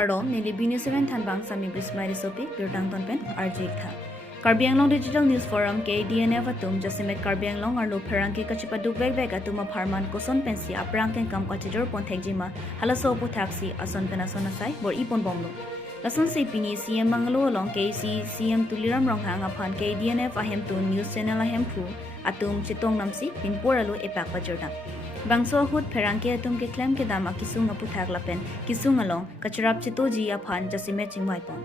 Kardom nili BNews 7 Thanbang Sami Bismai Sopi Birtang Tonpen RJ Tha. Karbi Anglong Digital News Forum KADNF Atum Jasimet Karbi Anglong Arlo Pharanki Kachipaduk Vek Atuma Pharman Koson Pensi Aprangken Kam Kachetong Ponthekjima Halaso Pothaksi Ason Penasonasai Bor Ipon Bomlo. Lason Sepini CM Mangalo along KAAC CM Tuliram Ronghang Aphan KADNF Ahem to News Channel Ahem Phu Atum Kachetong Namsi Pinporalo Epak Pajorda. Bangso Hut Pharanki Atum ke claim ke dama Kisung Aputhak Lapen Kisung along Kacharap Chitoji Aphan Jasimet Chingwaipon.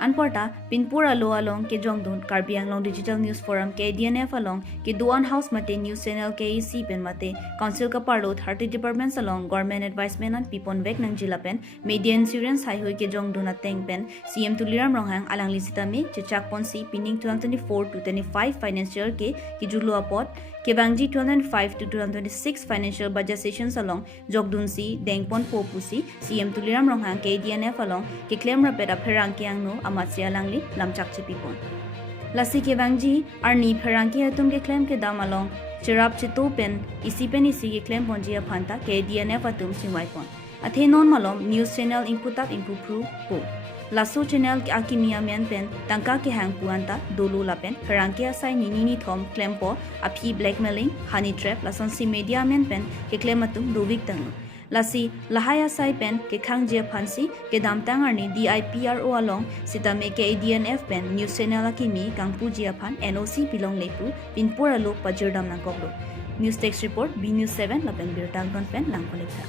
Anporta Pinpur along ke Jongdun Karbi Anglong Digital News Forum KADNF along ke Duan House Mate News Channel KAAC pen mate Council ka parlo 30 departments along Government Advisement and Pipon Vek nang jila pen Media Insurance Hai Hoi ke Jongdun ateng pen CM Tuliram Ronghang alang lisita me Chichak Ponsi Pining 2024 to 25 financial ke Julu Apot ke Bangji 2005 to 2026 financial budget sessions along Jogdun si Dengpon Popusi CM Tuliram Ronghang KADNF along ke claim rapeda Pharanki angno amat sia langli lamchak chipipon lasi ke Bangji arni Pharanki atum ke claim ke dam along Chirap Chito pen isi ke claim ponji aphanta KADNF atum singwaipon athe non malom news channel inputak impupru po Lasso channel ke akimia men pen tangka ke hang puanta dolu lapen Pharanki asai nini thom claim po aphi blackmailing honey trap lason si media men pen ke claim atum dovik tang lasi lahaya sai pen ke khangje phansi ke damtang arni DIPRO along sitame ke KADNF pen news channel akimi kangpu ji aphan NOC pilong lepu pinpur alo pajirdam nang koklo news text report B News 7 lapen birtang kon pen lang kolekta